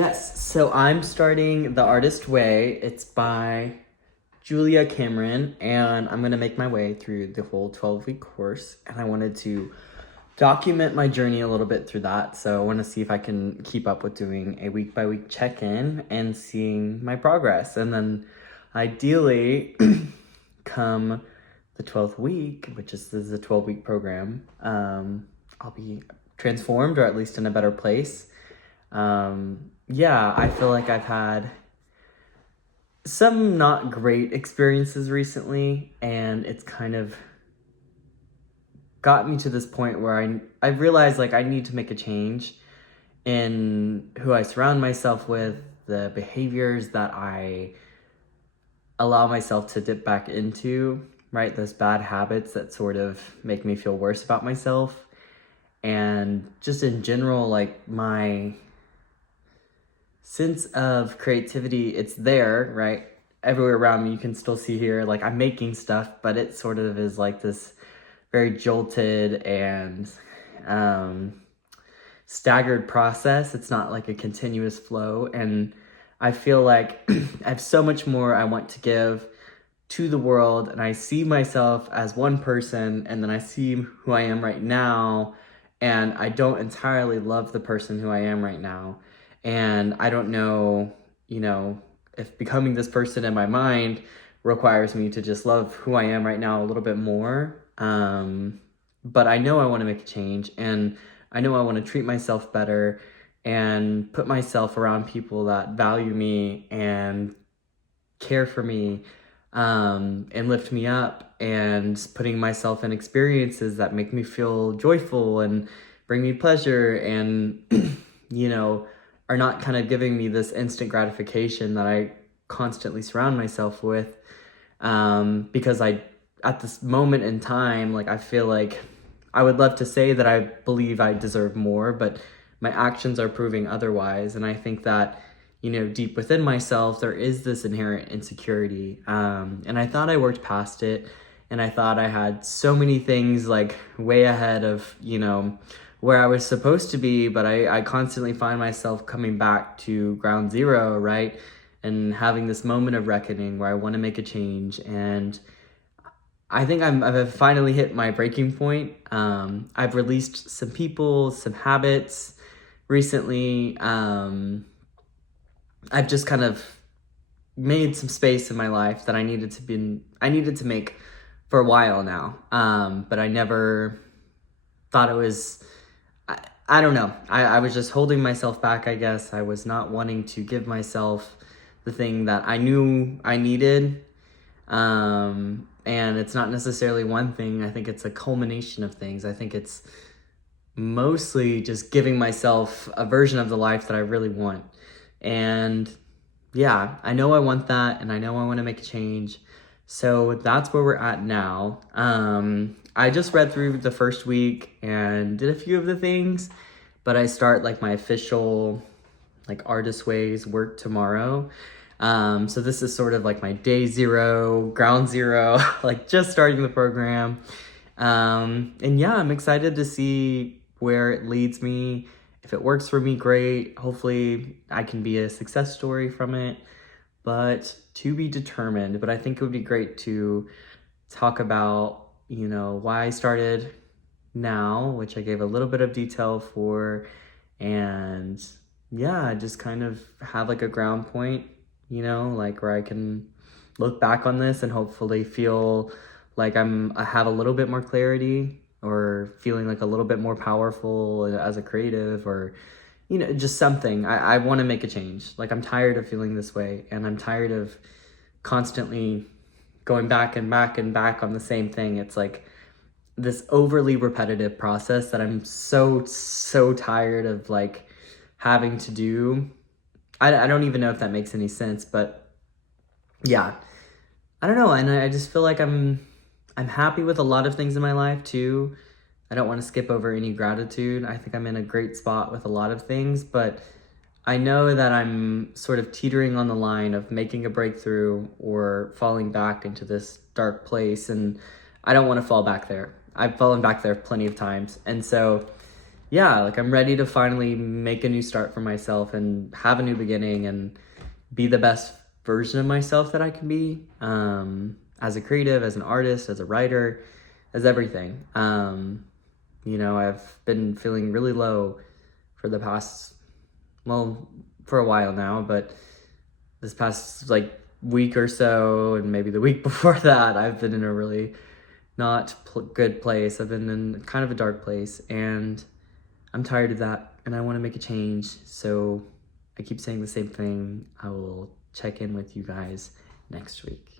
Yes, so I'm starting The Artist Way. It's by Julia Cameron, and I'm gonna make my way through the whole 12-week course. And I wanted to document my journey a little bit through that. So I want to see if I can keep up with doing a week by week check in and seeing my progress. And then ideally, come the 12th week, which is this is a 12-week program, I'll be transformed or at least in a better place. Yeah, I feel like I've had some not great experiences recently, and it's kind of got me to this point where I realized like I need to make a change in who I surround myself with, the behaviors that I allow myself to dip back into, right? Those bad habits that sort of make me feel worse about myself. And just in general, like my sense of creativity, it's there, right? Everywhere around me, you can still see here, like I'm making stuff, but it sort of is like this very jolted and staggered process. It's not like a continuous flow. And I feel like I have so much more I want to give to the world. And I see myself as one person, and then I see who I am right now. And I don't entirely love the person who I am right now. And I don't know, if becoming this person in my mind requires me to just love who I am right now a little bit more. But I know I want to make a change, and I know I want to treat myself better and put myself around people that value me and care for me, and lift me up, and putting myself in experiences that make me feel joyful and bring me pleasure and, are not kind of giving me this instant gratification that I constantly surround myself with. Because at this moment in time, like I feel like I would love to say that I believe I deserve more, but my actions are proving otherwise. And I think that, deep within myself, there is this inherent insecurity. And I thought I worked past it, and I thought I had so many things like way ahead of, where I was supposed to be, but I constantly find myself coming back to ground zero, right? And having this moment of reckoning where I want to make a change. And I think I've finally hit my breaking point. I've released some people, some habits recently. I've just kind of made some space in my life that I needed to make for a while now. But I never thought it was, I don't know. I was just holding myself back, I guess. I was not wanting to give myself the thing that I knew I needed. And it's not necessarily one thing. I think it's a culmination of things. I think it's mostly just giving myself a version of the life that I really want. And yeah, I know I want that, and I know I want to make a change. So that's where we're at now. I just read through the first week and did a few of the things, but I start like my official like Artist Ways work tomorrow. So this is sort of like my day zero, ground zero, like just starting the program. And yeah, I'm excited to see where it leads me. If it works for me, great. Hopefully I can be a success story from it, but to be determined. But I think it would be great to talk about, why I started now, which I gave a little bit of detail for, and yeah, just kind of have like a ground point, like where I can look back on this and hopefully feel like I have a little bit more clarity, or feeling like a little bit more powerful as a creative, or, just something. I want to make a change. Like I'm tired of feeling this way, and I'm tired of constantly going back and back and back on the same thing. It's like this overly repetitive process that I'm so tired of like having to do. I don't even know if that makes any sense, but yeah, I don't know. And I just feel like I'm happy with a lot of things in my life too. I don't want to skip over any gratitude. I think I'm in a great spot with a lot of things, but I know that I'm sort of teetering on the line of making a breakthrough or falling back into this dark place, and I don't want to fall back there. I've fallen back there plenty of times. And so yeah, like I'm ready to finally make a new start for myself and have a new beginning and be the best version of myself that I can be, as a creative, as an artist, as a writer, as everything. You know, I've been feeling really low for the past, well, for a while now, but this past like week or so, and maybe the week before that, I've been in a really not good place. I've been in kind of a dark place, and I'm tired of that, and I want to make a change. So I keep saying the same thing. I will check in with you guys next week.